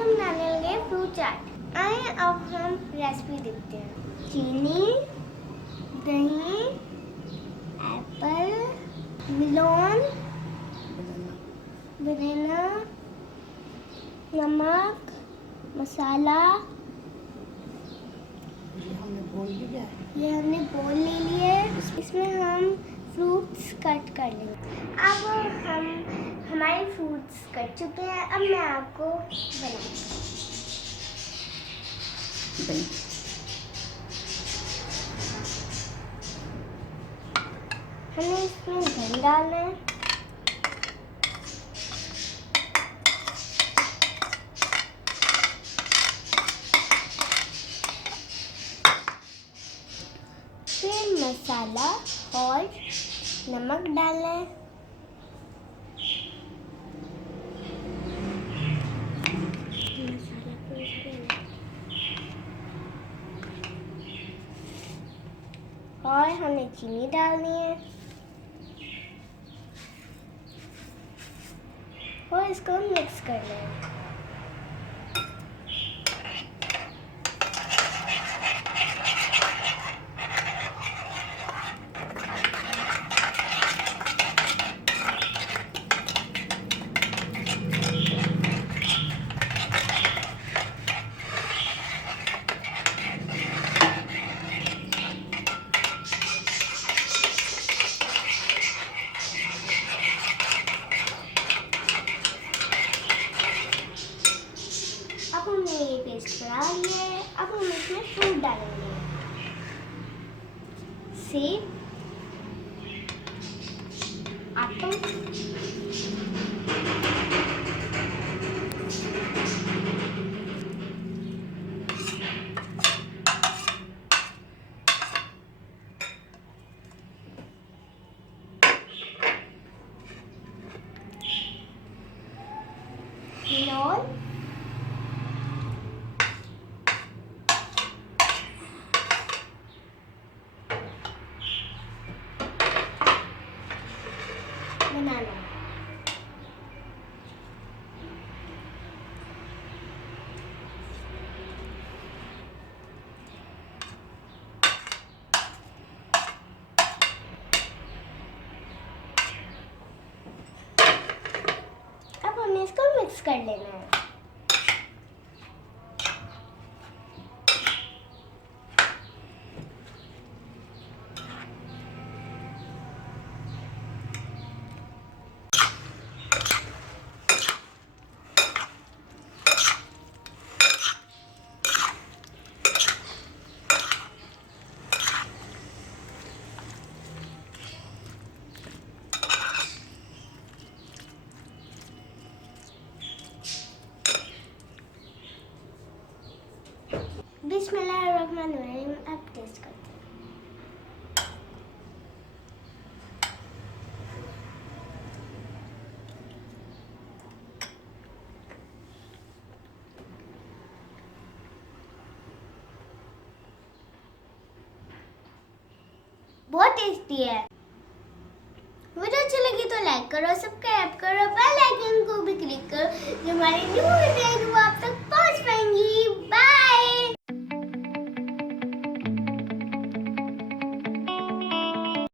हम बनाने लगे फ्रूट चाट। आए अब हम रेसिपी देखते हैं। चीनी, दही, एप्पल, मेलन, बनाना, नमक, मसाला। ये हमने बोल ले लिए। इसमें हम फ्रूट्स कट कर लेंगे। अब हम हमारे फ्रूट्स कट चुके हैं। अब मैं आपको बनाऊंगी। हमें इसमें दही डालना है। फिर मसाला और नमक डालना है। और हमें चीनी डालनी है और इसको मिक्स करना है। अब हमने ये पेस्ट बना लिया है। अब हम इसमें फ्रूट डालेंगे। सेब, एप्पल, मेलन, बनाना। अब हमें इसको मिक्स कर लेना है। बिस्मिल्लाहिर्रहमानिर्रहीम। अब टेस्ट करते हैं। बहुत टेस्टी है। वीडियो अच्छी लगी तो लाइक करो, सब्सक्राइब करो, बेल आइकन को भी क्लिक करो। जो हमारी न्यू वीडियो है वो आप तक पहुंच पाएंगी। बाय।